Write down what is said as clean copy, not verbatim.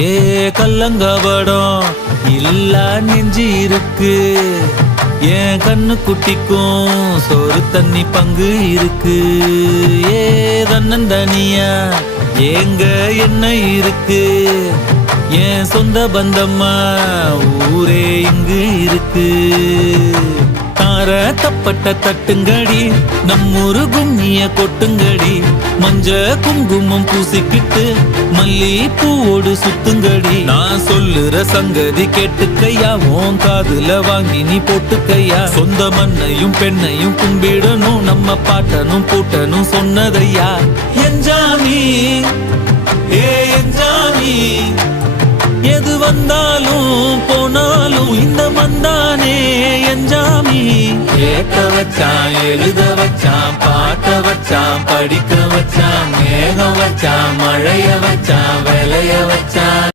ஏ கல்லங்கபடம் இல்ல நெஞ்சு இருக்கு, என் கண்ணு குட்டிக்கும் சோறு தண்ணி பங்கு இருக்கு. ஏ தன்னந்தனியா ஏங்க என்ன இருக்கு, என் சொந்த பந்தம்மா ஊரே இங்கு இருக்கு. தார தப்பட்ட தட்டுங்கடி, நம்மூரு கும்மிய கொட்டுங்கடி, மஞ்ச குங்குமம் பூசிக்கிட்டு மல்லி பூவோடு சுத்துங்கடி. நான் சொல்லுற சங்கதி கேட்டுக்கையா, உன் காதுல வாங்கி நீ போட்டுக்கையா. சொந்த மண்ணையும் பெண்ணையும் கும்பிடணும், நம்ம பாட்டனும் பூட்டனும் சொன்னதையா. என்ஜாமி ஏ என்ஜாமி, எது வந்தாலும் போனாலும் இந்த மந்தானே என்ஜாமி. கேட்க வச்சான், எழுத வச்சான், பாட்ட வச்சான், படிக்க வச்சான், மேகம் வச்சான், மழைய வச்சான், விளைய வச்சான்.